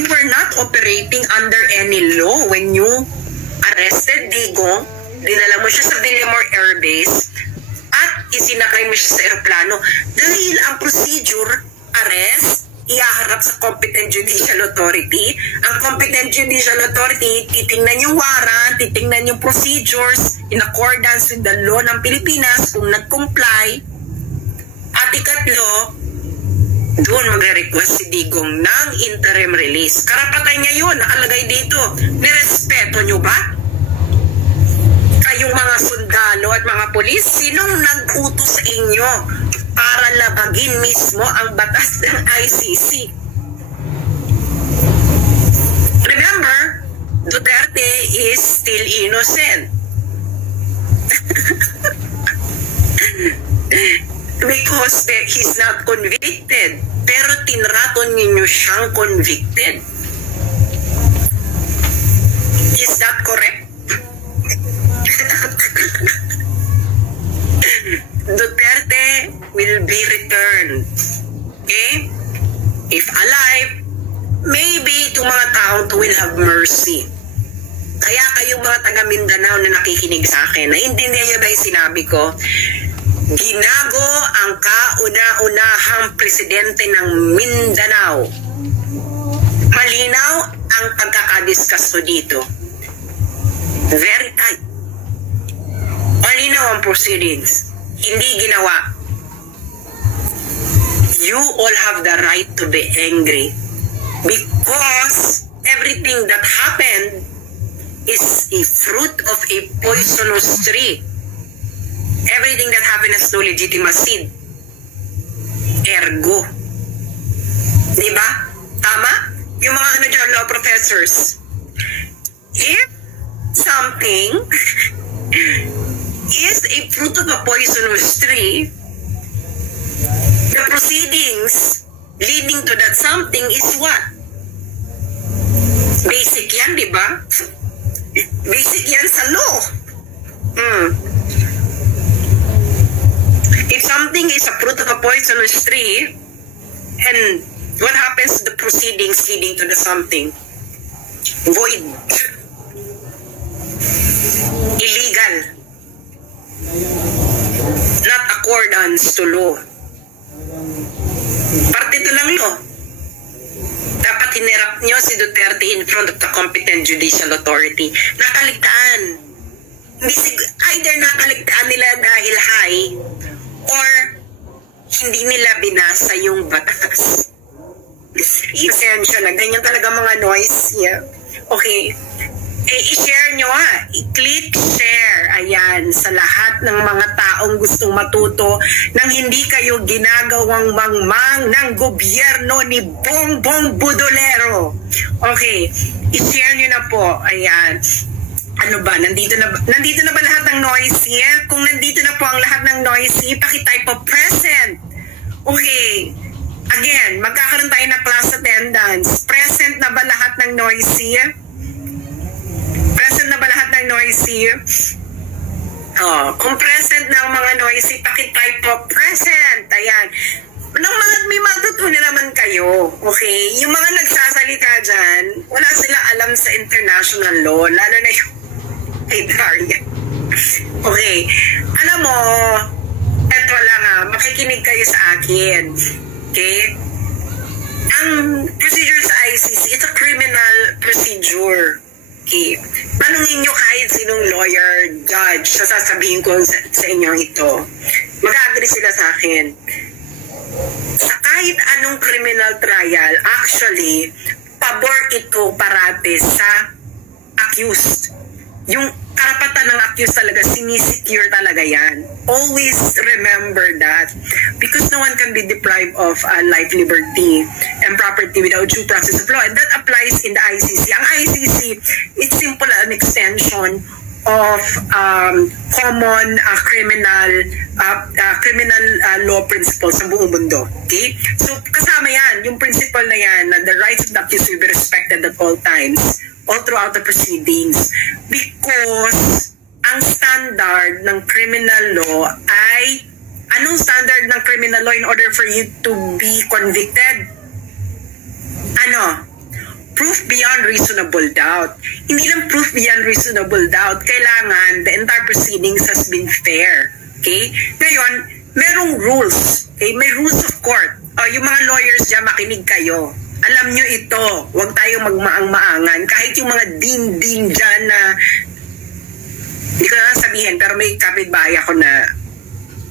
You were not operating under any law when you arrested Digong, dinala mo siya sa Villamor Air Base, at isinakay mo siya sa eroplano. Dahil ang procedure, arrest, iaharap sa competent judicial authority. Ang competent judicial authority, titingnan yung warrant, titingnan yung procedures in accordance with the law ng Pilipinas kung nag-comply. At ikatlo, doon magre-request si Digong ng interim release. Karapatan niya yun, nakalagay dito. Nirespeto nyo ba? Kayong mga sundalo at mga polis, sinong nag-utos sa inyo para labagin mismo ang batas ng ICC? Remember, Duterte is still innocent. Because he's not convicted. Pero tinraton ninyo siyang convicted. Is that correct? Duterte will be returned. Okay? If alive, maybe itong mga taong to will have mercy. Kaya kayong mga taga Mindanao na nakikinig sa akin, naintindihan niyo ba yung sinabi ko? Ginago ang kauna-unahang presidente ng Mindanao. Malinaw ang pagkakadiscuss ko dito. Very tight. Malinaw ang proceedings. Hindi ginawa. You all have the right to be angry because everything that happened is a fruit of a poisonous tree. Everything that happened has no legitimacy. Ergo. Diba? Tama? Yung mga law professors. If something is a fruit of a poisonous tree, the proceedings leading to that something is what? Basic yan, diba? Basic yan sa law. If something is a fruit of a poisonous tree, and what happens to the proceedings leading to the something? Void. Illegal. Not accordance to law. Parte ito ng law. Dapat hinirap nyo si Duterte in front of the competent judicial authority. Nakaligtaan. Either nakaligtaan nila dahil high, or hindi nila binasa yung batas. Essential na. Ganyan talaga mga noise. Yeah. Okay. I-share nyo I-click share. Ayan. Sa lahat ng mga taong gustong matuto nang hindi kayo ginagawang mangmang ng gobyerno ni Bongbong Budolero. Okay. I-share nyo na po. Ayan. Ano ba? Nandito na ba lahat ng noisy? Kung nandito na po ang lahat ng noisy, pakitype po present. Okay. Again, magkakaroon tayo ng class attendance. Present na ba lahat ng noisy? Present na ba lahat ng noisy? Kung present na ang mga noisy, pakitype po present. Ayan. May matutunan naman kayo. Okay? Yung mga nagsasalita dyan, wala sila alam sa international law. Lalo na yung kay Daria. Okay. Alam mo, eto lang makikinig kayo sa akin. Okay? Ang procedure sa ICC, it's a criminal procedure. Okay? Tanungin nyo kahit sinong lawyer, judge, sasabihin ko sa inyo ito. Mag-agree sila sa akin. Sa kahit anong criminal trial, actually, pabor ito parate sa accused. Yung karapatan ng accused talaga, sinisecure talaga yan. Always remember that. Because no one can be deprived of life, liberty, and property without due process of law. And that applies in the ICC. Ang ICC, it's simple an extension of common criminal law principles sa buong mundo. Okay? So, kasama yan. Yung principle na yan, na the rights of the accused will be respected at all times, all throughout the proceedings. Because ang standard ng criminal law ay, anong standard ng criminal law in order for you to be convicted? Ano? proof beyond reasonable doubt. Hindi lang proof beyond reasonable doubt. Kailangan the entire proceedings has been fair. Okay? Ngayon, merong rules. Okay? May rules of court. Yung mga lawyers dyan, makinig kayo. Alam nyo ito. Huwag tayong magmaang-maangan. Kahit yung mga din-din dyan na hindi ko na sabihin, pero may kapitbahay ako na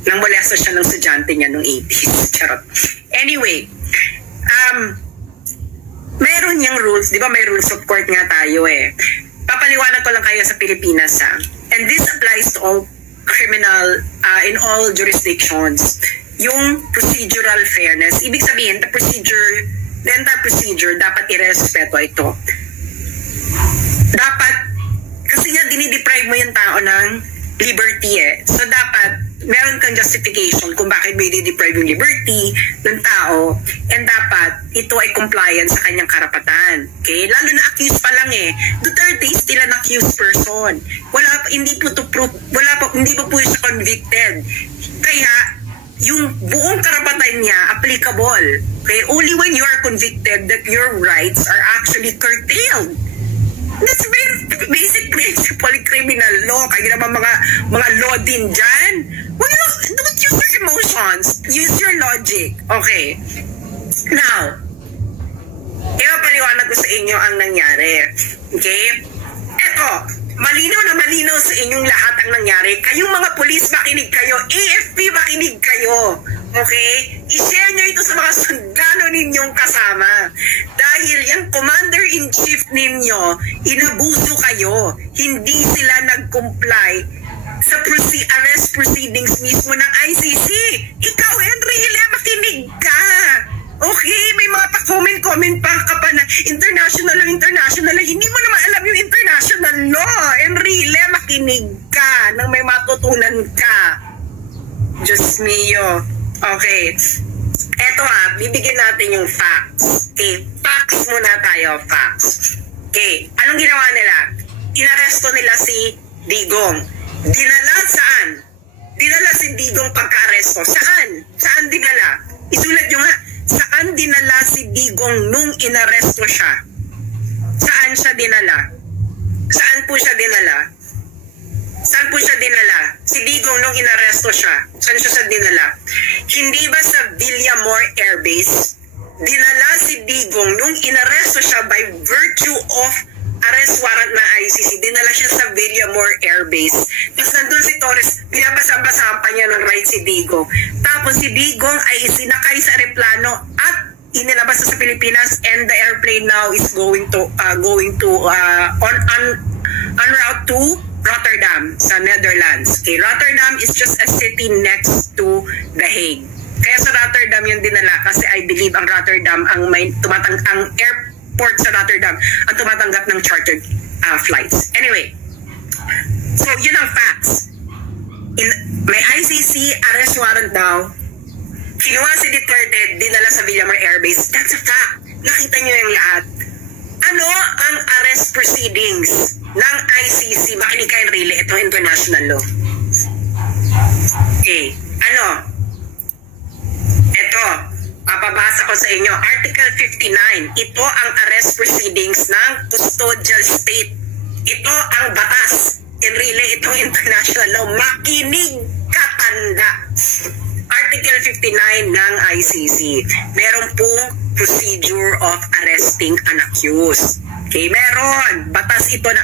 nang molesta siya ng estudyante niya nung 80s. Charot. Anyway, meron yung rules, di ba may rules of court nga tayo eh. Papaliwanag ko lang kayo sa Pilipinas ha. And this applies to all criminal, in all jurisdictions. Yung procedural fairness, ibig sabihin, the entire procedure, dapat irespeto ito. Dapat, kasi nga dinideprive mo yung tao ng liberty eh. So dapat, meron kang justification kung bakit may dideprive yung liberty ng tao, and dapat ito ay compliant sa kanyang karapatan. Okay? Lalo na accused pa lang eh. Duterte is still an accused person. Hindi pa po siya convicted. Kaya, yung buong karapatan niya applicable. Okay? Only when you are convicted that your rights are actually curtailed. That's very basic principle in criminal law. Kaya naman mga law din dyan. Don't use your emotions. Use your logic. Okay. Now, ipapaliwanag ko sa inyo ang nangyari. Okay? Eto, malinaw na malinaw sa inyong lahat ang nangyari. Kayong mga pulis, makinig kayo. AFP, makinig kayo. Okay? I-share nyo ito sa mga sundalo ninyong kasama. Dahil yung commander-in-chief ninyo, inabuso kayo. Hindi sila nag-comply sa arrest proceedings mismo ng ICC. Ikaw, Enrile, makinig ka. Okay? May mga pa-comment pa ka pa na international law. Hindi mo naman alam yung international law. Enrile, makinig ka nang may matutunan ka. Diyos mio. Okay. Eto bibigyan natin yung facts. Okay, facts muna tayo, facts. Okay, anong ginawa nila? Inaresto nila si Digong. Dinala saan? Dinala si Digong pagka-aresto. Saan? Saan dinala? Isulat nyo nga, saan dinala si Digong nung inaresto siya? Saan siya dinala? Saan po siya dinala? Saan po siya dinala? Si Digong nung inaresto siya. Saan siya dinala? Hindi ba sa Villamor Air Base? Dinala si Digong nung inaresto siya by virtue of arrest warrant na ICC. Dinala siya sa Villamor Air Base. Tapos nandun si Torres, binabasa-basahan pa niya ng right si Digong. Tapos si Digong ay isinakay sa aeroplano at inilabas sa Pilipinas, and the airplane now is going to on route to Rotterdam sa Netherlands. Okay, Rotterdam is just a city next to The Hague. Kaya sa Rotterdam yung dinala kasi I believe ang Rotterdam ang airport sa Rotterdam ang tumatanggap ng chartered flights. Anyway, so yun ang facts. May ICC arrest warrant daw. Kinuha si Duterte, dinala sa Villamor Air Base. That's a fact. Nakita niyo yung lahat. Ano ang arrest proceedings ng ICC? Makinig kayo, really, itong international law. Okay. Ano? Ito. Papabasa ko sa inyo. Article 59. Ito ang arrest proceedings ng custodial state. Ito ang batas. And really, itong international law. Makinig katanda. Article 59 ng ICC. Meron pong procedure of arresting an accused. Okay, meron. Batas ito na.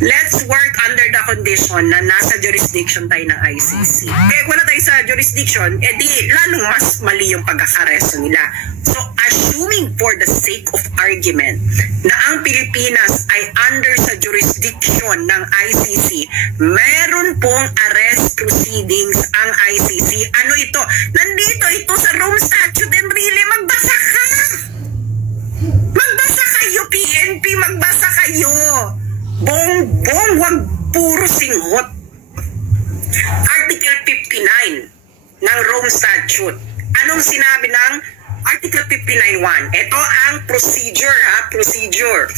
Let's work under the condition na nasa jurisdiction tayo ng ICC. Eh, wala tayo sa jurisdiction, di lalong mas mali yung pagkakaresto nila. So, assuming for the sake of argument na ang Pilipinas ay under sa jurisdiction ng ICC, meron pong arrest proceedings ang ICC. Ano ito? Nandito ito sa Rome Statute, and really, magbasa ka! Magbasa kayo, PNP, magbasa kayo! Bong-bong, wag puro singhot. Article 59 ng Rome Statute. Anong sinabi ng Article 59.1? Ito ang procedure, procedure.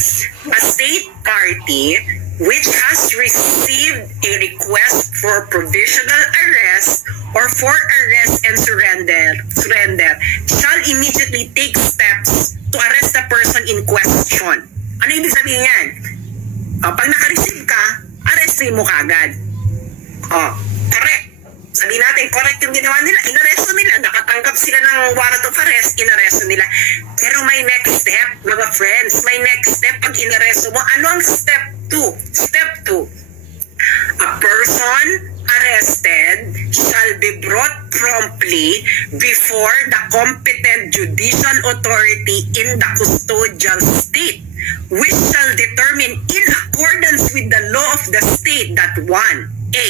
A state party which has received a request for provisional arrest or for arrest and surrender shall immediately take steps to arrest the person in question. Ano ibig sabihin yan? Pag naka-receive ka, arrestin mo kagad. Correct. Sabihin natin, correct yung ginawa nila. Inaresto nila. Nakatanggap sila ng warrant of arrest. Inaresto nila. Pero may next step, mga friends. May next step pag inaresto mo. Ano ang step 2? Step 2. A person arrested shall be brought promptly before the competent judicial authority in the custodial state, which shall determine in accordance with the law of the state that 1. A.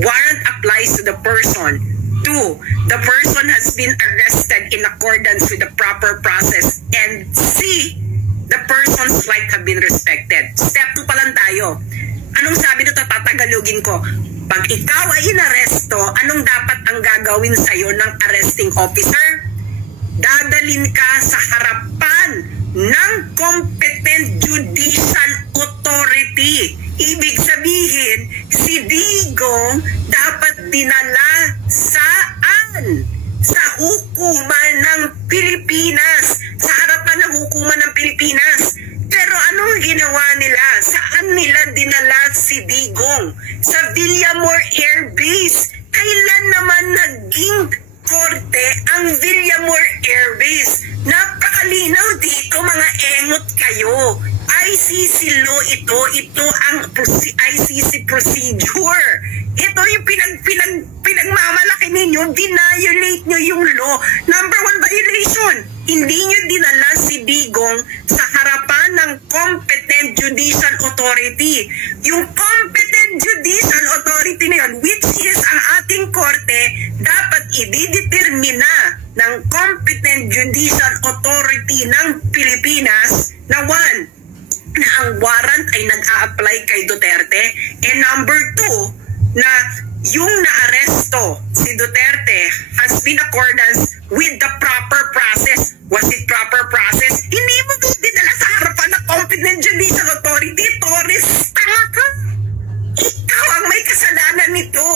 Warrant applies to the person. 2. The person has been arrested in accordance with the proper process. And C. The person's rights have been respected. Step 2 pa lang tayo. Anong sabi nito? Tatagalogin ko. Pag ikaw ay inaresto, anong dapat ang gagawin sa'yo ng arresting officer? Dadalin ka sa harapan ng competent judicial authority. Ibig sabihin, si Digong dapat dinala saan? Sa hukuman ng Pilipinas. Sa harapan ng hukuman ng Pilipinas. Pero anong ginawa nila? Saan nila dinala si Digong? Sa Villamor Air Base. Kailan naman naging korte ang Villamor Air Base? Napakalinaw dito, mga engot kayo. ICC law ito ang ICC procedure. Ito yung pinagmamalaki ninyo, violate nyo yung law. Number 1 violation, hindi nyo dinala si Digong sa harapan ng competent judicial authority. Yung competent judicial authority na yun, which is ang ating korte, dapat ididetermina ng competent judicial authority ng Pilipinas na 1, na ang warrant ay nag-a-apply kay Duterte, and number 2, na yung naaresto si Duterte has been accordance with the proper process. Was it proper process? Hindi mo dinala sa harapan ng competent judicial authority. Torres, tanga ka. Ikaw ang may kasalanan nito.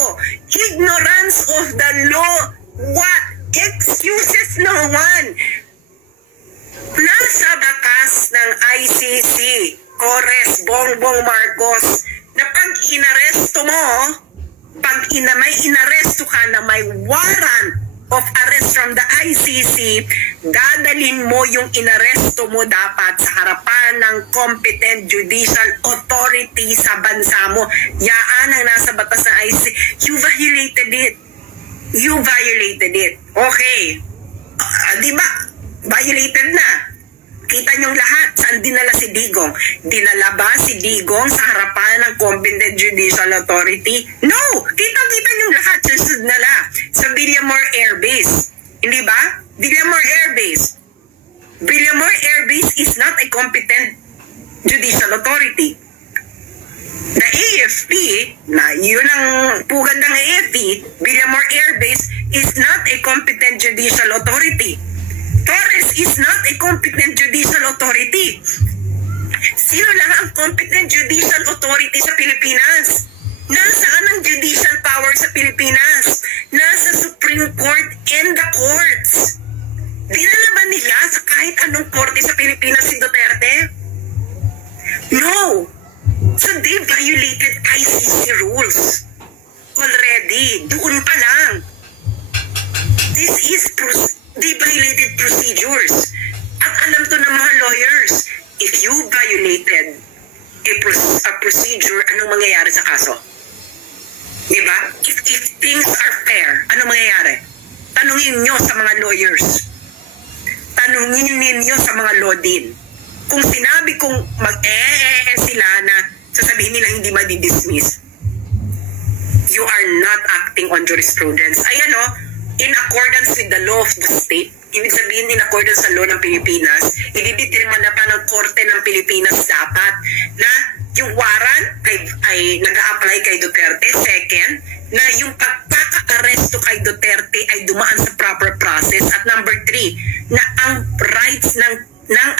Ignorance of the law. What? Excuses no one. Nasa batas ng ICC, Torres, Bongbong Marcos, na pag inaresto mo, may inaresto ka na may warrant of arrest from the ICC, dadalhin mo yung inaresto mo dapat sa harapan ng competent judicial authority sa bansa mo. Yaan ang nasa batas ng ICC. You violated it. You violated it. Okay. Diba? Violated na. Kita niyong lahat. Saan dinala si Digong? Dinala ba si Digong sa harapan ng competent judicial authority? No! Kitang-kita niyong lahat. Susud nala sa Villamor Air Base. Hindi ba? Villamor Air Base. Villamor Air Base is not a competent judicial authority. The AFP, na yun ang pugad ng AFP, Villamor Air Base is not a competent judicial authority. Torres is not a competent judicial authority. Sino lang ang competent judicial authority sa Pilipinas? Nasaan ang judicial power sa Pilipinas? Nasa Supreme Court and the courts. Dinala ba nila sa kahit anong korte sa Pilipinas si Duterte? No. So they violated ICC rules already. Doon pa lang. They violated procedures. At alam to ng mga lawyers, if you violated a procedure, anong mangyayari sa kaso? Diba? If things are fair, anong mangyayari? Tanungin nyo sa mga lawyers. Tanungin ninyo sa mga law din. Kung sinabi kong sila na sasabihin nila hindi madi-dismiss, you are not acting on jurisprudence. Ayan o, in accordance with the law of the state, ibig sabihin in accordance sa law ng Pilipinas, ididetermine na pa ng korte ng Pilipinas dapat na yung warrant ay nag-a-apply kay Duterte. Second, na yung pagkaka-aresto kay Duterte ay dumaan sa proper process. At number 3, na ang rights ng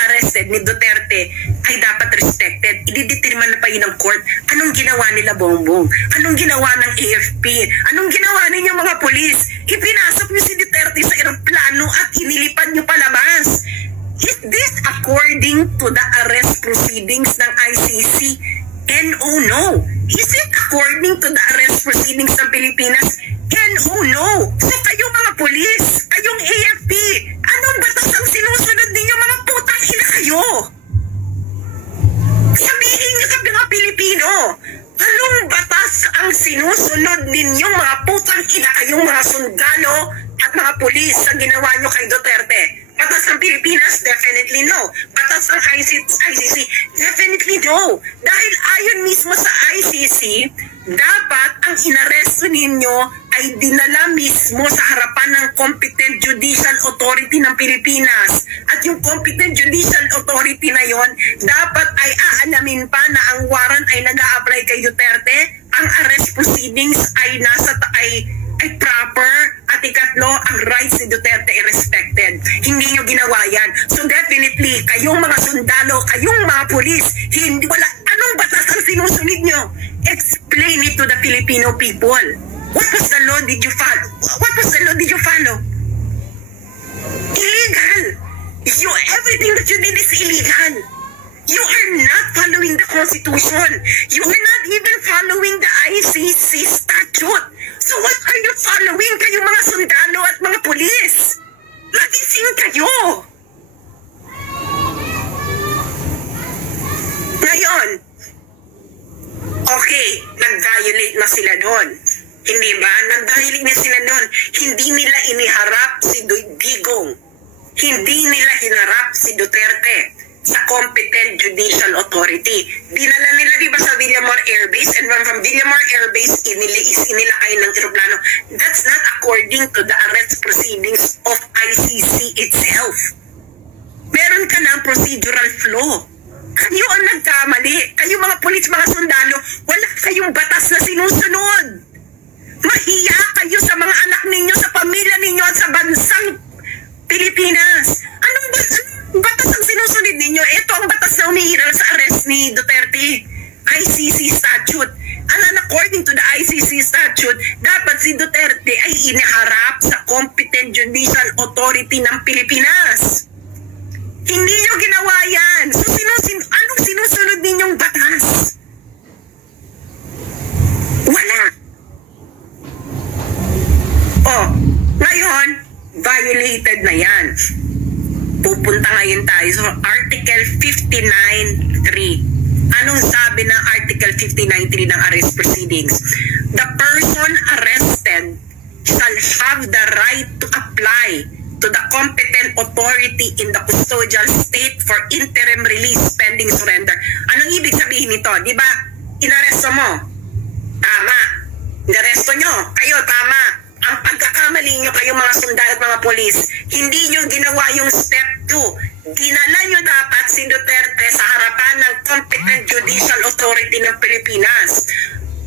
arrested ni Duterte ay dapat respected. Ididetermine na pa yun ng court. Anong ginawa nila, Bongbong? Anong ginawa ng AFP? Anong ginawa ninyo mga polis? Ipinasok nyo si Duterte sa eroplano at inilipad nyo palabas. Is this according to the arrest proceedings ng ICC? No, no. Is it according to the arrest proceedings ng Pilipinas? No, no. So kayong mga polis, kayong AFP, anong batas ang sinusunod ninyo, mga putang ina kayo? Sabihin niyo sa mga Pilipino, anong batas ang sinusunod ninyong mga putang ina kayong mga sundalo at mga pulis sa ginawa nyo kay Duterte? Batas ng Pilipinas? Definitely no. Batas ng ICC? Definitely no. Dahil ayon mismo sa ICC, dapat ang inaresto ninyo ay dinala mismo sa harapan ng competent judicial authority ng Pilipinas. At yung competent judicial authority na yon, dapat ay aalamin pa na ang warrant ay nag-a-apply kay Duterte, ang arrest proceedings ay ay proper, at ikatlo, ang rights ni Duterte ay respected. Hindi nyo ginawa yan. So definitely, kayong mga sundalo, kayong mga pulis, anong batas ang sinusunod nyo? Explain it to the Filipino people. What was the law did you follow? What was the law did you follow? Illegal. Everything that you did is illegal. You are not following the Constitution. You are not even following the ICC statute. So what are you following, kayong mga sundalo at mga pulis? Magising kayo! Ngayon, okay, nag-violate na sila doon. Hindi ba? Nag-violate na sila doon. Hindi nila iniharap si Digong. Hindi nila hinarap si Duterte sa competent judicial authority. Dinala nila, di ba, sa Villamor Air Base, and from Villamor Air Base, inilakay ng eroplano. That's not according to the arrest proceedings of ICC itself. Meron ka ng procedural flaw. Kayo ang nagkamali. Kayo mga pulis, mga sundalo, wala kayong batas na sinusunod. Mahiya kayo sa mga anak ninyo, sa pamilya ninyo, at sa bansang Pilipinas. Anong batas ang sinusunod ninyo? Ito ang batas na umiiral sa arrest ni Duterte. ICC statute. And according to the ICC statute, dapat si Duterte ay iniharap sa competent judicial authority ng Pilipinas. Hindi nyo ginawa yan. So anong sinusunod ninyong batas? Wala. Ngayon, violated na yan. Pupunta ngayon tayo sa Article 59.3. Anong sabi ng Article 59.3 ng arrest proceedings? The person arrested shall have the right to apply to the competent authority in the custodial state for interim release pending surrender. Anong ibig sabihin nito? Di ba? Inaresto mo. Tama. Inaresto nyo. Kayo, tama. Ang pagkakamali nyo kayo mga sundalo at mga polis, hindi nyo ginawa yung step 2. Dinala nyo dapat si Duterte sa harapan ng competent judicial authority ng Pilipinas.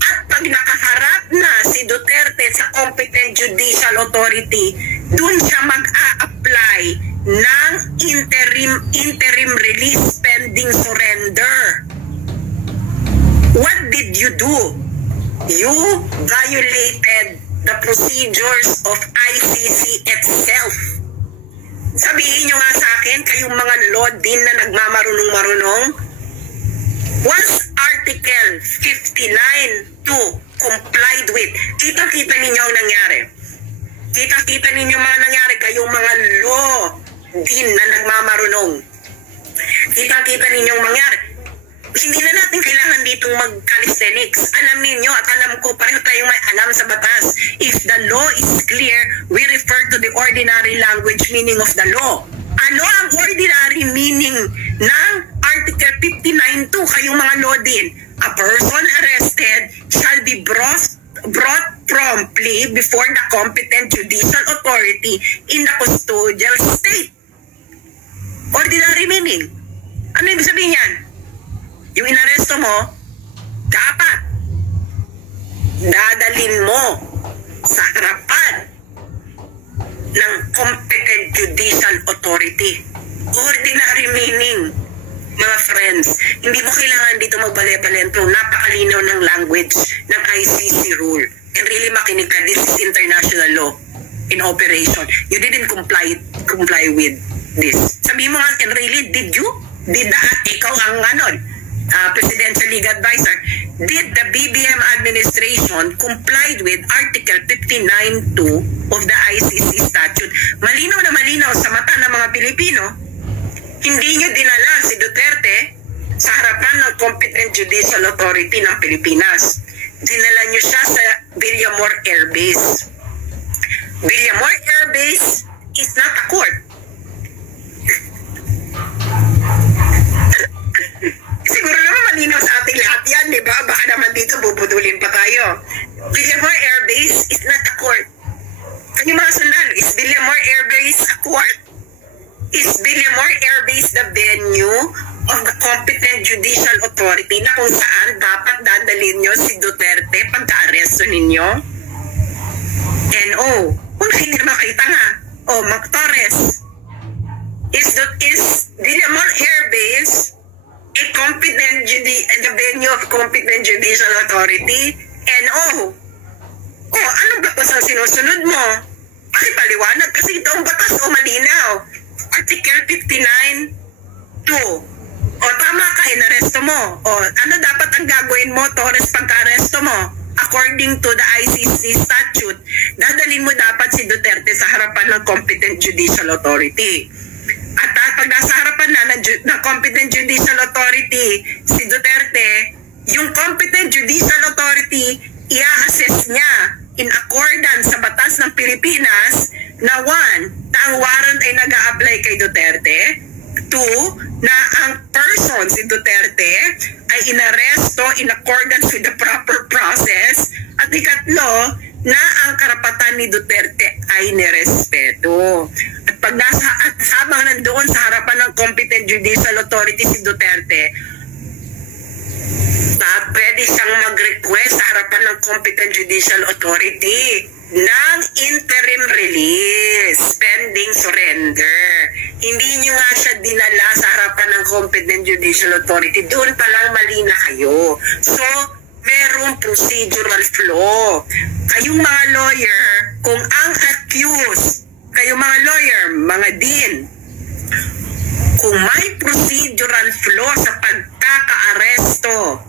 At pag nakaharap na si Duterte sa competent judicial authority, dun siya mag-a-apply ng interim release pending surrender. What did you do? You violated the procedures of ICC itself. Sabihin nyo nga sa akin, kayong mga lodin na nagmamarunong-marunong, once Article 59.2 complied with, kita-kita ninyo ang nangyari. Kita-kita ninyo mga nangyari, kayong mga lodin na nagmamarunong. Kita-kita ninyo ang mangyari. Hindi na natin kailangan ditong mag-calisthenics. Alam niyo at alam ko, pareho tayong may alam sa batas. If the law is clear, we refer to the ordinary language meaning of the law. Ano ang ordinary meaning ng Article 59.2, kayong mga law din? A person arrested shall be brought promptly before the competent judicial authority in the custodial state. Ordinary meaning. Ano ibig sabihin yan? Yung inaresto mo, dapat dadalin mo sa harapan ng competent judicial authority. Ordinary meaning, mga friends. Hindi mo kailangan dito magbale-balento. Napakalinaw ng language ng ICC rule. And really makinig ka, this is international law in operation. You didn't comply with. this? Sabi mo nga, and really, did ikaw ang presidential legal advisor, did the BBM administration complied with Article 59.2 of the ICC statute? Malinaw na malinaw sa mata ng mga Pilipino, hindi niyo dinala si Duterte sa harapan ng competent judicial authority ng Pilipinas. Dinala niyo siya sa Villamor Air Base. Villamor Air Base is not a court. Siguro naman malinaw sa ating lahat yan, di ba? Baka naman dito bubudulin pa tayo. Villamor Air Base is not a court. Kanya mga sundalo, is Villamor Air Base a court? Is Villamor Air Base the venue of the competent judicial authority na kung saan dapat dadalhin nyo si Duterte pagka-aresto ninyo? And kung hindi naman kayo tanga, Mac Torres, is Villamor Air Base a competent the venue of competent judicial authority? And anong batas ang sinusunod mo? Pakipaliwanag kasi ito ang batas malinaw. Article 59.2. Tama ka, inaresto mo. Ano dapat ang gagawin mo, Torres, pagka-aresto mo? According to the ICC statute, dadalhin mo dapat si Duterte sa harapan ng competent judicial authority. At pag nasa harapan na ng competent judicial authority si Duterte, yung competent judicial authority, i-assess niya in accordance sa batas ng Pilipinas na 1, na ang warrant ay nag-a-apply kay Duterte, 2, na ang person si Duterte ay inaresto in accordance with the proper process, at ikatlo, na ang karapatan ni Duterte ay nirespeto. At habang nandoon sa harapan ng competent judicial authority si Duterte, pwede siyang mag-request sa harapan ng competent judicial authority ng interim release pending surrender. Hindi nyo nga siya dinala sa harapan ng competent judicial authority. Doon pa lang mali na kayo. So, merong procedural flaw. Kayong mga lawyer, kung ang accused, kayong mga lawyer, mga dean, kung may procedural flaw sa pagkaka-aresto,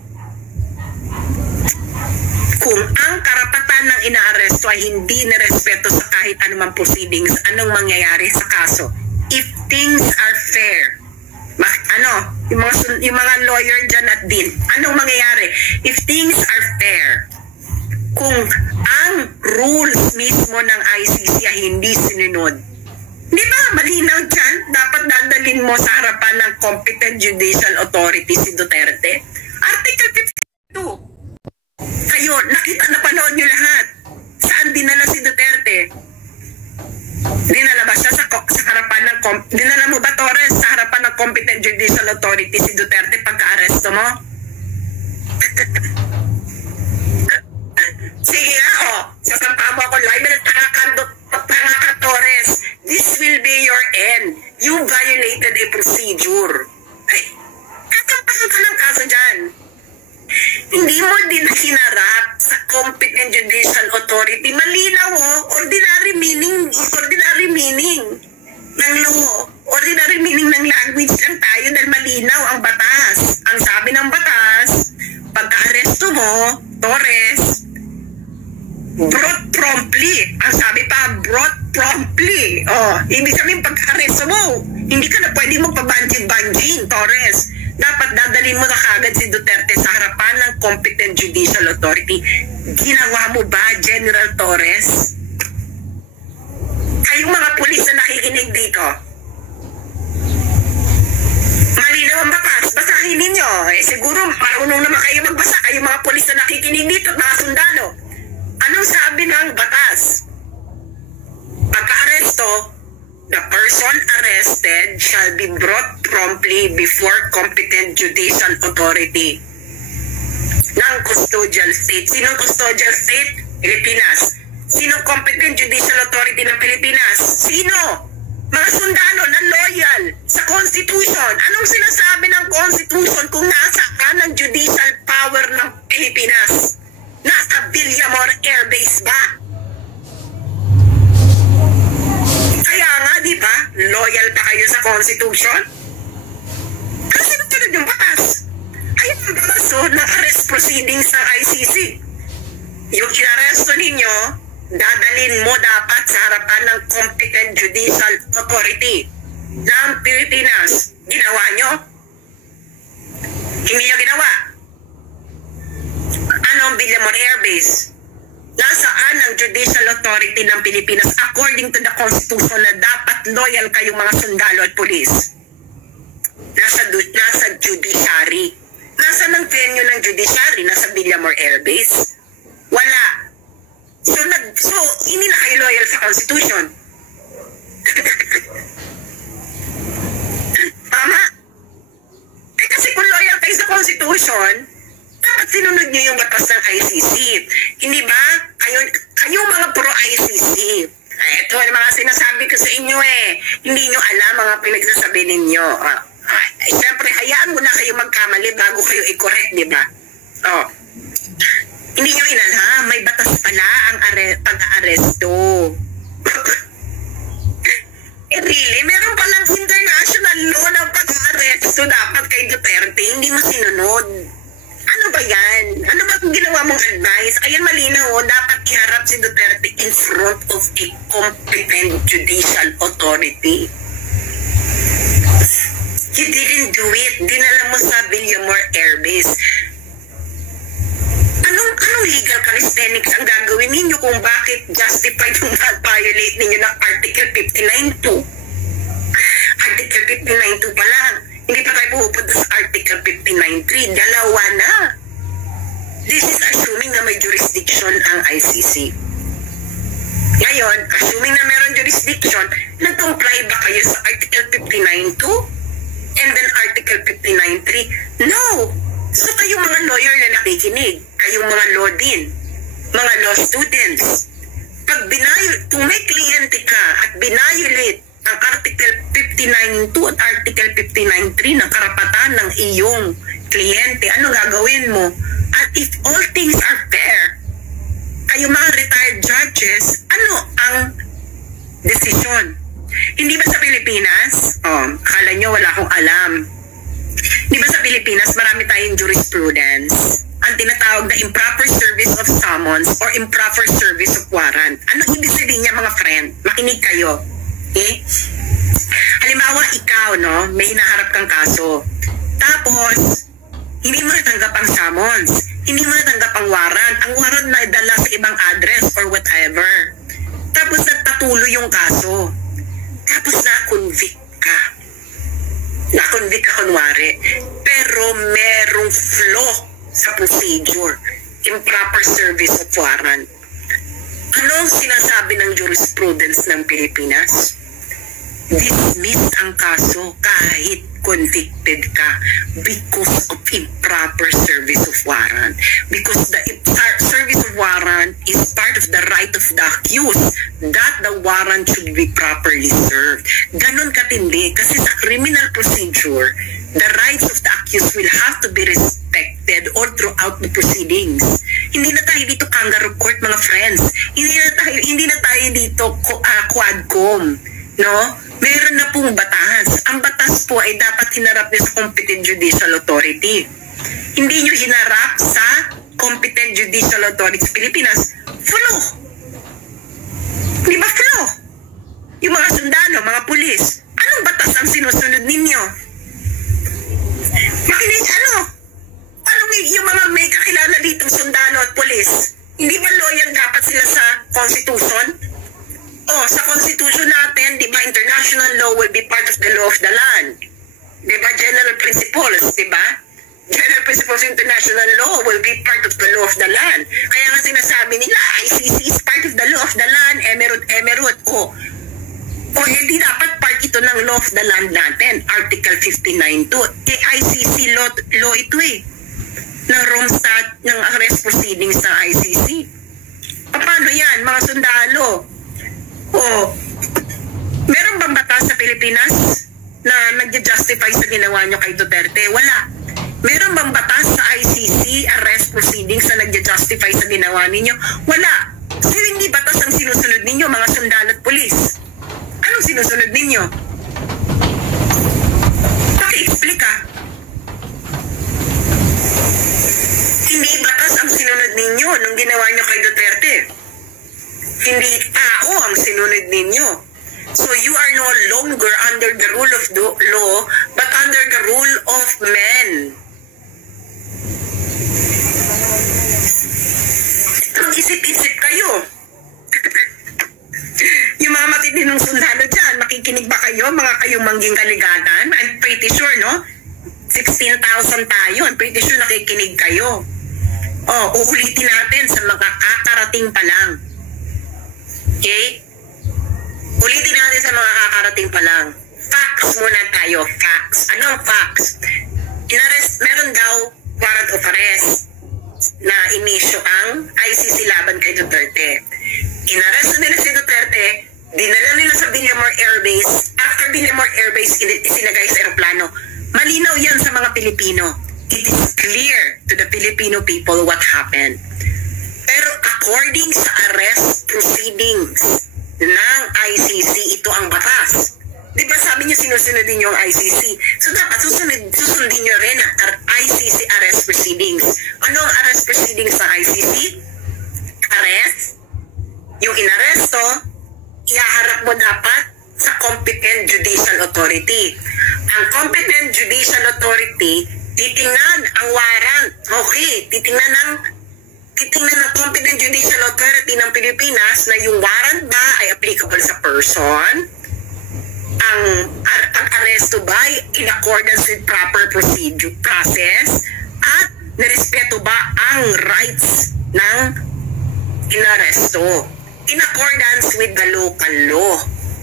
kung ang karapatan ng inaaresto ay hindi nirespeto sa kahit anumang proceedings, anong mangyayari sa kaso? If things are fair, yung mga lawyer dyan at din, anong mangyayari? If things are fair, kung ang rules mismo ng ICC ay hindi sinunod, di ba malinaw dyan, dapat dadalhin mo sa harapan ng competent judicial authority si Duterte? Article 52. Kayo, napanood nyo lahat. Saan dinala si Duterte? Dinala ba siya sa harapan ng dinala mo ba, Torres, sa harapan ng competent judicial authority si Duterte pagka-aresto mo? Sige nga, sasampa mo ako live na tanga ka, Torres. This will be your end. You violated a procedure. Ay, katampahan ka ng kaso dyan. Hindi mo din hinarap sa competent judicial authority. Malinaw ordinary meaning ng law. Ordinary meaning ng language lang tayo dahil malinaw ang batas. Ang sabi ng batas, pagka-aresto mo, Torres, brought promptly. Ang sabi pa, brought promptly. Ibig sabihin pagka-aresto mo, hindi ka na pwede magpabanjing-banjing, Torres. Dapat dadalhin mo na kagad si Duterte sa harapan ng competent judicial authority. Ginawa mo ba, General Torres? Kayong mga pulis na nakikinig dito, malinaw ang batas. Basahin ninyo. Siguro marunong naman kayo magbasa. Kayong mga pulis na nakikinig dito, mga sundalo. Anong sabi ng batas? Pagka-aresto, the person arrested shall be brought promptly before competent judicial authority ng custodial state. Sinong custodial state? Pilipinas. Sinong competent judicial authority ng Pilipinas? Sino? Mga sundalo na loyal sa Constitution. Anong sinasabi ng Constitution kung nasa ka ng judicial power ng Pilipinas? Nasa Villamor Air Base ba? Kaya nga, di ba? Loyal pa kayo sa Constitution? Kasi sunod yung batas. Ayun ang kaso ng arrest proceedings ng ICC. Yung inaresto ninyo, dadalin mo dapat sa harapan ng competent judicial authority ng Pilipinas. Ginawa nyo? Hindi nyo ginawa. Ano ang Villamor Air Base? Nasaan ang judicial authority ng Pilipinas according to the Constitution na dapat loyal kayong mga sundalo at pulis? Nasa judiciary. Nasaan ang venue ng judiciary? Nasa Villamor Air Base? Wala. So hindi na kayo loyal sa Constitution. Tama? Kasi kung loyal kayo sa Constitution, dapat sinunod nyo yung batas ng ICC. Hindi ba? Kayong mga pro-ICC. Ito ang mga sinasabi ko sa inyo Hindi nyo alam mga pinagsasabi ninyo. Siyempre, hayaan mo na kayo magkamali bago kayo i-correct, di ba? Hindi nyo inalam, may batas pala ang pag-aaresto. Really? Meron palang international law ng pag-aaresto dapat kay Duterte, hindi mo sinunod. Ano ba yan? Ano ba kung ginawa mong advice? Ayan, malinaw, dapat iharap si Duterte in front of a competent judicial authority. You didn't do it. Dinala mo sa Villamor Air Base. Anong legal calisthenics ang gagawin ninyo kung bakit justified kung violate ninyo ng Article 59.2? Article 59.2 pa lang. Hindi pa tayo pupunta sa Article 59.3. Dalawa na. This is assuming na may jurisdiction ang ICC. Ngayon, assuming na meron jurisdiction, nag-comply ba kayo sa Article 59.2? And then Article 59.3? No! So kayong mga lawyer na nakikinig, kayong mga law din, mga law students, kung may kliyente ka at binayolate ang Article 59.2 at Article 59.3 ng karapatan ng iyong kliyente, ano gagawin mo? At if all things are fair, kayong mga retired judges, ano ang desisyon? Hindi ba sa Pilipinas? Akala nyo wala akong alam. Di ba sa Pilipinas, marami tayong jurisprudence. Ang tinatawag na improper service of summons or improper service of warrant. Ano ibig sabihin niya mga friend? Makinig kayo. Okay? Halimbawa, ikaw, may hinaharap kang kaso. Tapos, hindi mo natanggap ang summons. Hindi mo natanggap ang warrant. Ang warrant na dala sa ibang address or whatever. Tapos, nagpatuloy yung kaso. Tapos, na-convict ka. Na-convict ka kunwari. Pero merong flaw sa procedure. Improper service of warrant. Anong sinasabi ng jurisprudence ng Pilipinas? Dismiss ang kaso kahit convicted ka because of improper service of warrant. Because the service of warrant is part of the right of the accused that the warrant should be properly served. Ganon katindi kasi sa criminal procedure, the rights of the accused will have to be respected all throughout the proceedings. Hindi na tayo dito kangaroo court mga friends. Hindi na tayo dito quadcom, no? Meron na pong batas. Ang batas po ay dapat hinarap niyo sa competent judicial authority. Hindi niyo hinarap sa competent judicial authority sa Pilipinas. Flaw. Di ba flaw? Yung mga sundalo, mga pulis, anong batas ang sinusunod ninyo? Makinig, Anong yung mga may kakilala ditong sundalo at pulis? Hindi ba loyal dapat sila sa Constitution? Sa Constitution natin, di ba, international law will be part of the law of the land. Di ba, general principles, di ba? General principles of international law will be part of the law of the land. Kaya nga sinasabi nila, ICC is part of the law of the land, emerald. Hindi dapat part ito ng law of the land natin, Article 59.2. ICC law ito ng Rome Stat, ng arrest proceedings ng ICC. Paano yan, mga sundalo? Meron bang batas sa Pilipinas na nag-justify sa ginawa nyo kay Duterte? Wala. Meron bang batas sa ICC arrest proceedings na nag-justify sa ginawa ninyo? Wala. So hindi batas ang sinusunod ninyo, mga sundalo at pulis. Anong sinusunod ninyo? Paki-explica. Hindi batas ang sinunod ninyo nung ginawa nyo kay Duterte. Hindi tao ang sinunod ninyo. So you are no longer under the rule of the law, but under the rule of men. Mag-isip-isip kayo. Yung mga matitinong sundalo dyan, makikinig ba kayo, mga kayong mangging kaligatan? I'm pretty sure, no? 16,000 tayo. I'm pretty sure nakikinig kayo. Oh, uulitin natin sa mga kakarating pa lang. Okay? Ulitin natin sa mga kakarating pa lang. Facts muna tayo. Facts. Anong facts? Meron daw warrant of arrest na inisyo ang ICC laban kay Duterte. Inaresto nila si Duterte, dinala nila sa Villamor Air Base. After Villamor Air Base, isinagay sa aeroplano. Malinaw yan sa mga Pilipino. It is clear to the Filipino people what happened. Pero according sa arrest proceedings ng ICC, ito ang batas. Di ba sabi niyo sinusunodin niyo ang ICC? So dapat susundin niyo rin ang ICC arrest proceedings. Ano ang arrest proceedings ng ICC? Arrest, yung inaresto, ihaharap mo dapat sa competent judicial authority. Ang competent judicial authority, titingnan ang warrant. Okay, titingnan ng competent judicial authority ng Pilipinas na yung warrant ba ay applicable sa person, ang aresto ba in accordance with proper process, at nirespeto ba ang rights ng inaresto in accordance with the local law.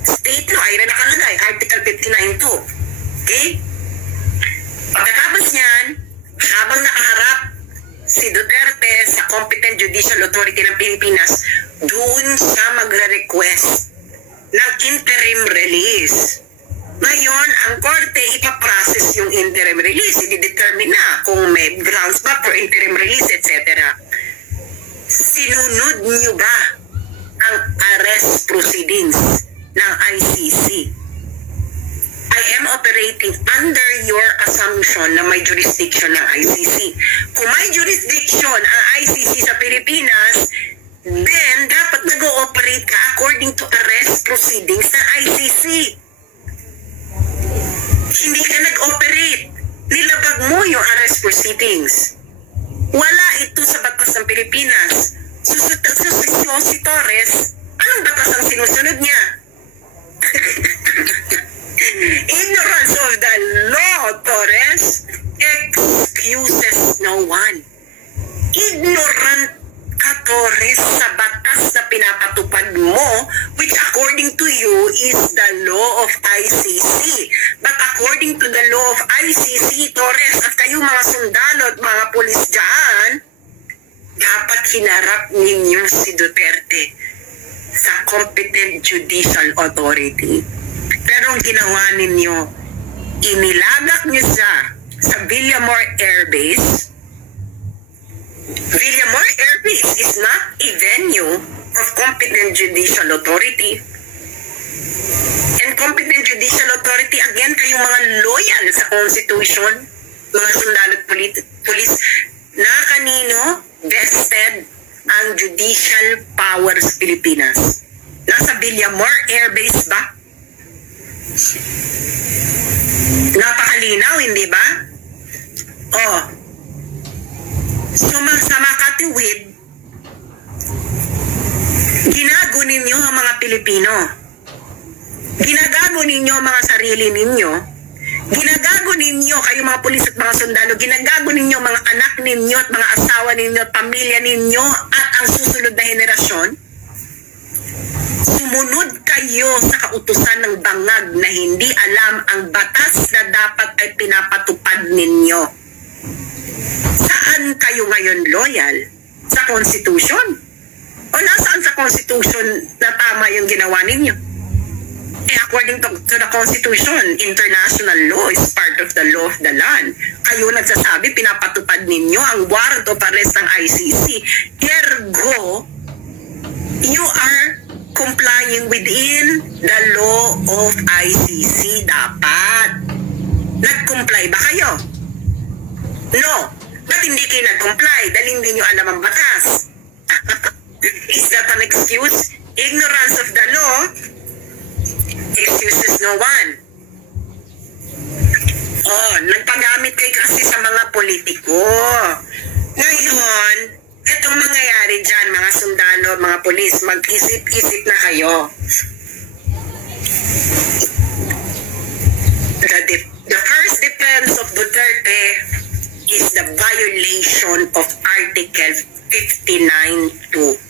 State law ay nakalagay, Article 59.2. Okay? Pagkatapos niyan, habang nakaharap si Duterte sa competent judicial authority ng Pilipinas, doon siya magre-request ng interim release. Ngayon, ang korte ipaprocess yung interim release. I-determine na kung may grounds ba for interim release, etc. Sinunod niyo ba ang arrest proceedings ng ICC? I am operating under your assumption na may jurisdiction ng ICC. Kung may jurisdiction ang ICC sa Pilipinas, then dapat nag-ooperate ka according to arrest proceedings ng ICC. Hindi ka nag-operate. Nilabag mo yung arrest proceedings. Wala ito sa batas ng Pilipinas. Si Torres, anong batas ang sinusunod niya? Ignorance of the law, Torres, excuses no one. Ignorant ka, Torres, sa batas na pinapatupad mo, which according to you is the law of ICC. But according to the law of ICC, Torres, at kayo mga sundalo at mga pulis dyan, dapat hinarap ninyo si Duterte sa competent judicial authority. Pero ang ginawa ninyo, inilagak niyo siya sa Villamor Air Base. Villamor Air Base is not a venue of competent judicial authority. And competent judicial authority, again, kayong mga loyal sa Constitution, mga sundalo at pulis, na kanino vested ang judicial powers sa Pilipinas. Nasa Villamor Air Base ba? Napakalinaw, hindi ba? Oh. So, sa makatiwid, ginago ninyo ang mga Pilipino. Ginagago ninyo ang mga sarili ninyo. Ginagago ninyo, kayo mga pulis at mga sundalo, ginagago ninyo mga anak ninyo at mga asawa ninyo at pamilya ninyo at ang susunod na henerasyon. Sumunod kayo sa kautusan ng bangag na hindi alam ang batas na dapat ay pinapatupad ninyo. Saan kayo ngayon loyal? Sa Constitution? O nasaan sa Constitution na tama yung ginawa ninyo? According to the Constitution, international law is part of the law of the land. Kayo nagsasabi, pinapatupad ninyo ang warrant of arrest ng ICC. Ergo, you are complying within the law of ICC dapat. Nag-comply ba kayo? No. Ba't hindi kayo nag-comply? Dahil hindi nyo alam ang batas. Is that an excuse? Ignorance of the law excuses no one. Oh, nagpagamit kayo kasi sa mga politiko. Ngayon, itong mangyayari dyan, mga sundalo, mga polis, mag-isip-isip na kayo. The first defense of Duterte is the violation of Article 59.2.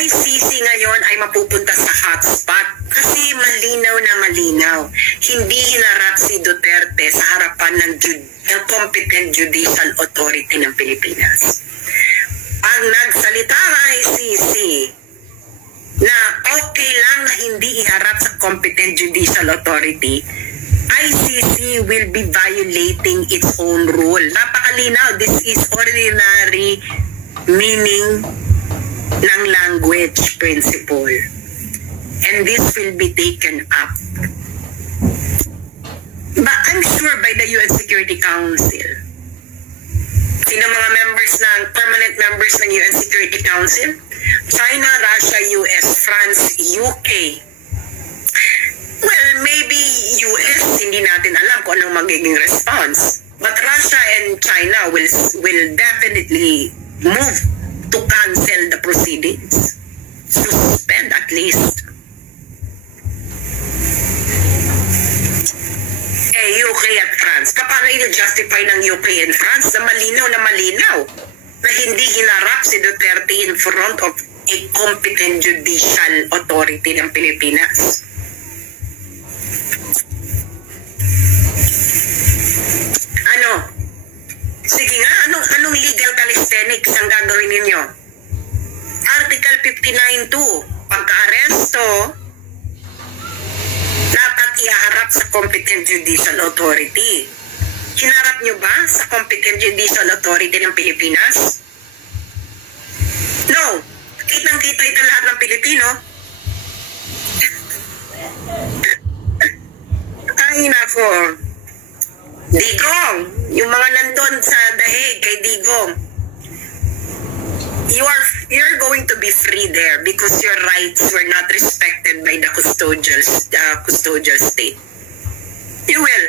ICC ngayon ay mapupunta sa hotspot kasi malinaw na malinaw. Hindi hinarap si Duterte sa harapan ng competent judicial authority ng Pilipinas. Ang nagsalita ng ICC na okay lang na hindi iharap sa competent judicial authority, ICC will be violating its own rule. Napakalinaw, this is ordinary meaning ng language principle. And this will be taken up. But I'm sure by the UN Security Council. Sino mga members ng, permanent members ng UN Security Council? China, Russia, US, France, UK. Well, maybe US, hindi natin alam kung anong magiging response. But Russia and China will definitely move to cancel the proceedings. Suspend at least. UK at France. Paano i-justify ng UK and France na malinaw na hindi hinarap si Duterte in front of a competent judicial authority ng Pilipinas? Ano? Sige nga, anong legal calisthenics ang gagawin ninyo? Article 59.2, pagka-aresto, dapat iharap sa competent judicial authority. Hinarap nyo ba sa competent judicial authority ng Pilipinas? No. Kitang-kita ito lahat ng Pilipino. Ay nako. Digong, yung mga nandun sa Dahig kay Digong, you're going to be free there because your rights were not respected by the custodial state. You will.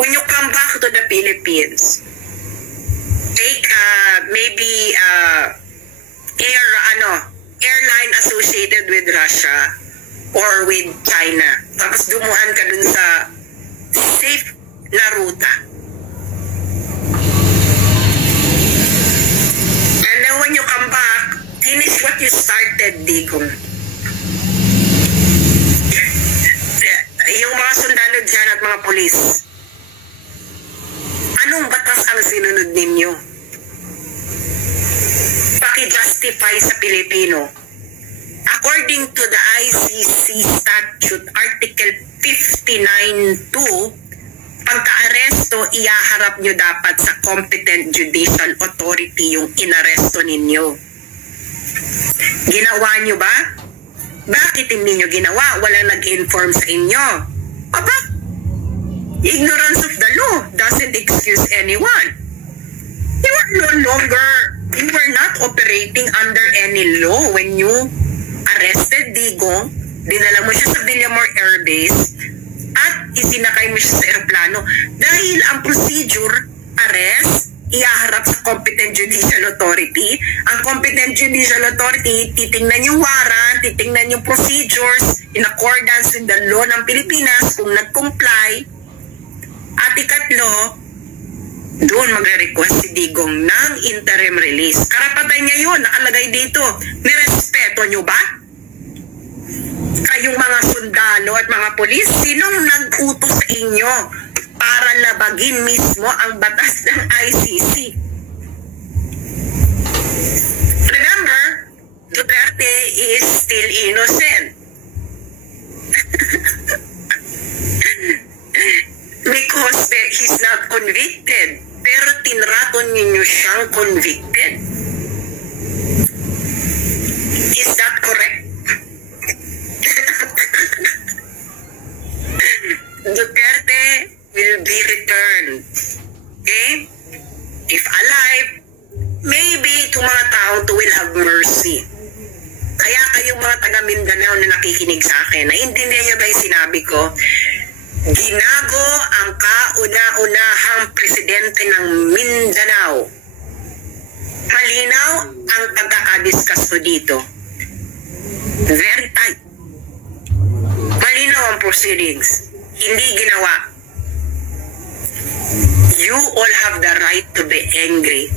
When you come back to the Philippines, take maybe airline associated with Russia or with China. Tapos dumuhan ka dun sa safe na ruta. And then when you come back, finish what you started, Digong. Yung mga sundalo dyan at mga pulis, anong batas ang sinunod ninyo? Paki-justify sa Pilipino. According to the ICC statute, Article 59.2, pagka-aresto, iyaharap nyo dapat sa competent judicial authority yung inaresto ninyo. Ginawa nyo ba? Bakit hindi nyo ginawa? Walang nag-inform sa inyo. Aba, ignorance of the law doesn't excuse anyone. You were not operating under any law when you arrested Digong, dinala mo siya sa Villamor Air Base, at isinakay mo siya sa aeroplano dahil ang procedure, arrest, ihaharap sa competent judicial authority. Ang competent judicial authority, titingnan yung warrant, titingnan yung procedures in accordance with the law ng Pilipinas kung nag-comply. At ikatlo, doon magre-request si Digong ng interim release. Karapatan niya yun, nakalagay dito. Nirespeto nyo ba? Kayong mga sundalo at mga polis, sinong nag-utos sa inyo para labagin mismo ang batas ng ICC? Remember, Duterte is still innocent. Because he's not convicted. Pero tinraton ninyo siyang convicted. Duterte will be returned. Okay? If alive, maybe itong mga tao to will have mercy. Kaya kayong mga taga Mindanao na nakikinig sa akin, naiintindihan niyo ba yung sinabi ko? Ginago ang kauna-unahang presidente ng Mindanao. Malinaw ang pagkakadiscuss ko dito. Very tight. Malinaw ang proceedings. Hindi ginawa. You all have the right to be angry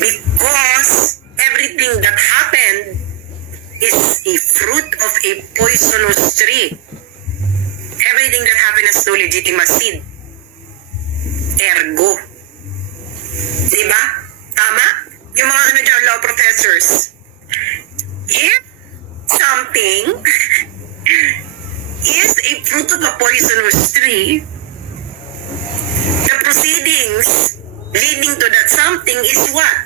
because everything that happened is a fruit of a poisonous tree. Everything that happened has no legitimate seed. Ergo. Diba? Tama? Yung mga dyan, law professors. If something is a fruit of a poisonous tree, the proceedings leading to that something is what?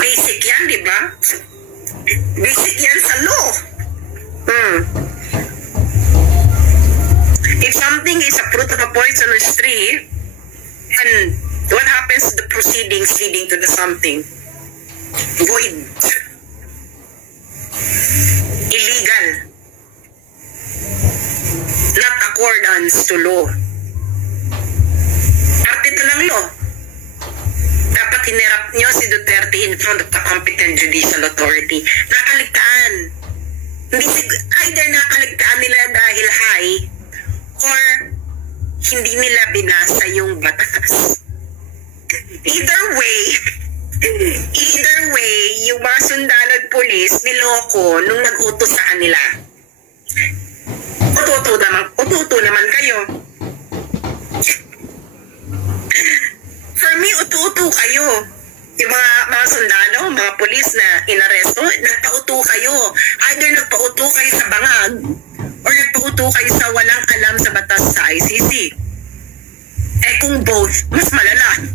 Basic yan, di ba? Basic yan sa law. If something is a fruit of a poisonous tree, and what happens to the proceedings leading to the something? Void. Illegal. Not accordance to law. Parte ito ng law. Dapat hinirap nyo si Duterte in front of the competent judicial authority. Nakaligtaan. Either nakaligtaan nila dahil high or hindi nila binasa yung batas. Either way, yung mga sundalo at pulis niloko nung nag-utos sa kanila. Ututo naman kayo. For me, utu-utu kayo. Yung mga sundalo, mga pulis na inaresto, nagpauto kayo. Either nagpauto kayo sa bangag or nagpauto kayo sa walang alam sa batas sa ICC. Eh kung both, mas malala.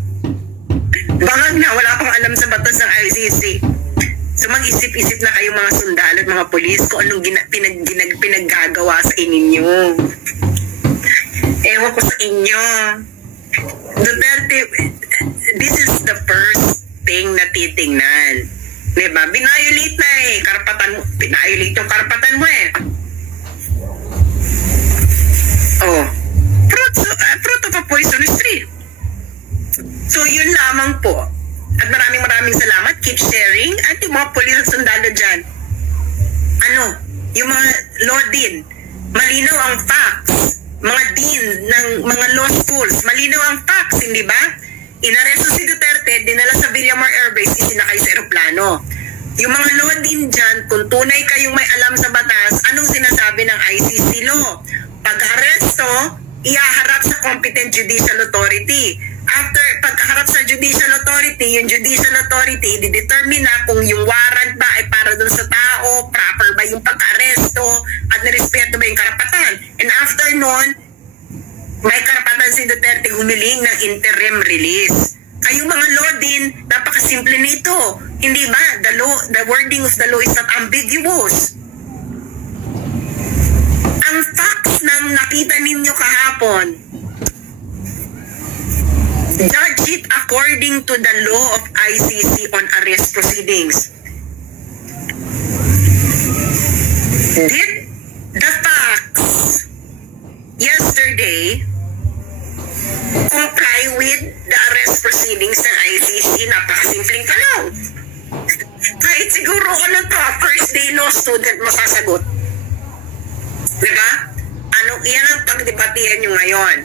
Bangag na, wala pang alam sa batas ng ICC. So mag-isip-isip na kayo mga sundalo at mga pulis kung anong pinaggagawa sa ininyo. Ewan ko sa inyo. Duterte, this is the first thing na titingnan. Diba? Binayolate na karapatan mo. Binayolate yung karapatan mo Oh. Fruit of a poisonous tree. So yun lamang po. At maraming salamat. Keep sharing. At yung mga pulis at sundalo dyan. Yung mga law din. Malinaw ang facts. Mga dean ng mga law schools. Malinaw ang facts, hindi ba? Inaresto si Duterte, dinala sa Villamor Air Base, isinakay sa eroplano. Yung mga law din dyan, kung tunay kayong may alam sa batas, anong sinasabi ng ICC law? Pag-aresto, iaharap sa competent judicial authority. After pagharap sa judicial authority, yung judicial authority didetermine na kung yung warrant ba ay para dun sa tao, proper ba yung pag-aresto, at nirespeto ba yung karapatan. And after nun, may karapatan si Duterte humiling ng interim release. Kayong mga law din, napakasimple nito. Hindi ba? The wording of the law is not ambiguous. Ang facts ng nakita ninyo kahapon, judge it according to the law of ICC on arrest proceedings. Did the facts yesterday comply with the arrest proceedings ng ICC? Napakasimpleng tanong. Kahit siguro first day law student masasagot. Diba? Yan ang pagdebatihan nyo ngayon.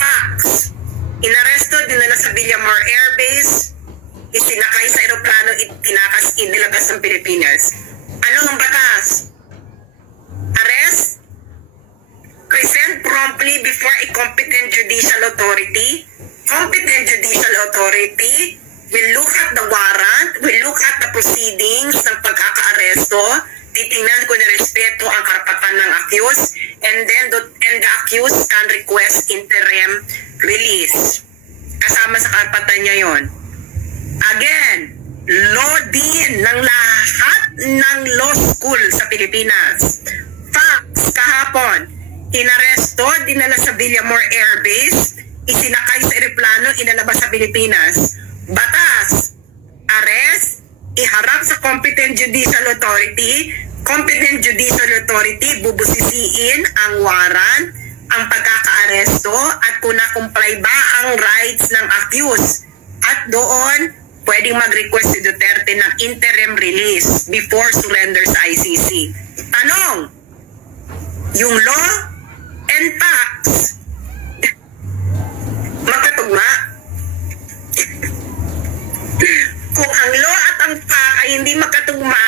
Facts. Inaresto, dinala sa Villamor Air Base, isinakay sa aeroplano, inilabas ng Pilipinas. Ano ang batas? Arrest? Present promptly before a competent judicial authority. Competent judicial authority will look at the warrant, will look at the proceedings ng pagkaka-aresto, titingnan kung nirespeto ang karapatan ng accused, and the accused can request interim release. Kasama sa karapatan niya yon. Again, law din ng lahat ng law school sa Pilipinas. Facts kahapon, Inaresto, dinala sa Villamor Air Base, isinakay sa eroplano, inalabas sa Pilipinas. Batas, arrest, iharap sa competent judicial authority, bubusisiin ang warrant, ang pagkakaaresto at kung na-comply ba ang rights ng accused. At doon, pwedeng mag-request si Duterte ng interim release before surrender sa ICC. Tanong, yung law and facts, magkatugma? Kung ang law at ang fact ay hindi magkatugma,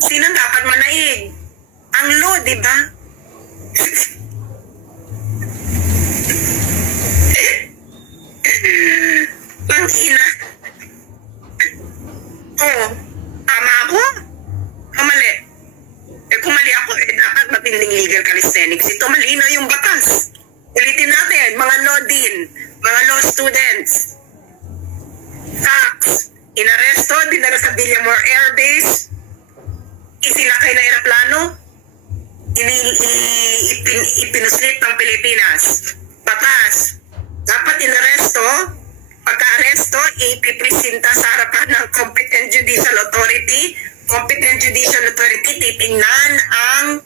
sino dapat manaig? Ang law, di ba? Ang ina. Oo. Tama ako? Mali. Kung mali ako, dapat matinding legal calisthenics. Ito malino yung batas. Ulitin natin, mga law din, mga law students. Facts. Inaresto, dinala sa Villamor Air Base, isinakay na aeroplano, ipinuslit ng Pilipinas. Batas. Dapat inaresto, pagka-aresto, ipipresenta sa harapan ng competent judicial authority. Competent judicial authority, titingnan ang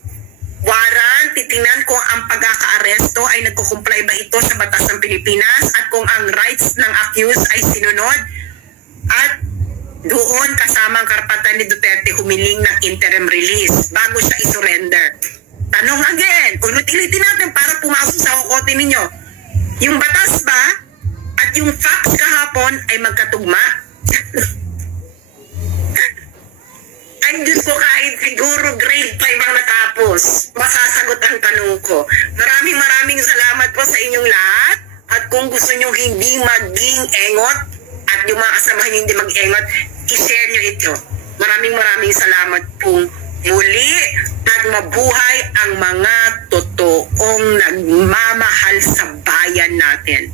warrant, titingnan kung ang pagkaka-aresto ay nagkukumplay ba ito sa batas ng Pilipinas at kung ang rights ng accused ay sinunod. At doon kasama ang karapatan ni Duterte humiling ng interim release bago siya isurrender. Tanong again, ulit-ulitin natin para pumasok sa kokote ninyo. Yung batas ba at yung facts kahapon ay magkatugma? Ay Diyos ko, kahit siguro grade 5 ang natapos, masasagot ang tanong ko. Maraming salamat po sa inyong lahat. At kung gusto nyo hindi maging engot at yung mga kasama nyo hindi mag-engot, i-share nyo ito. Maraming salamat pong muli at mabuhay ang mga totoong nagmamahal sa bayan natin.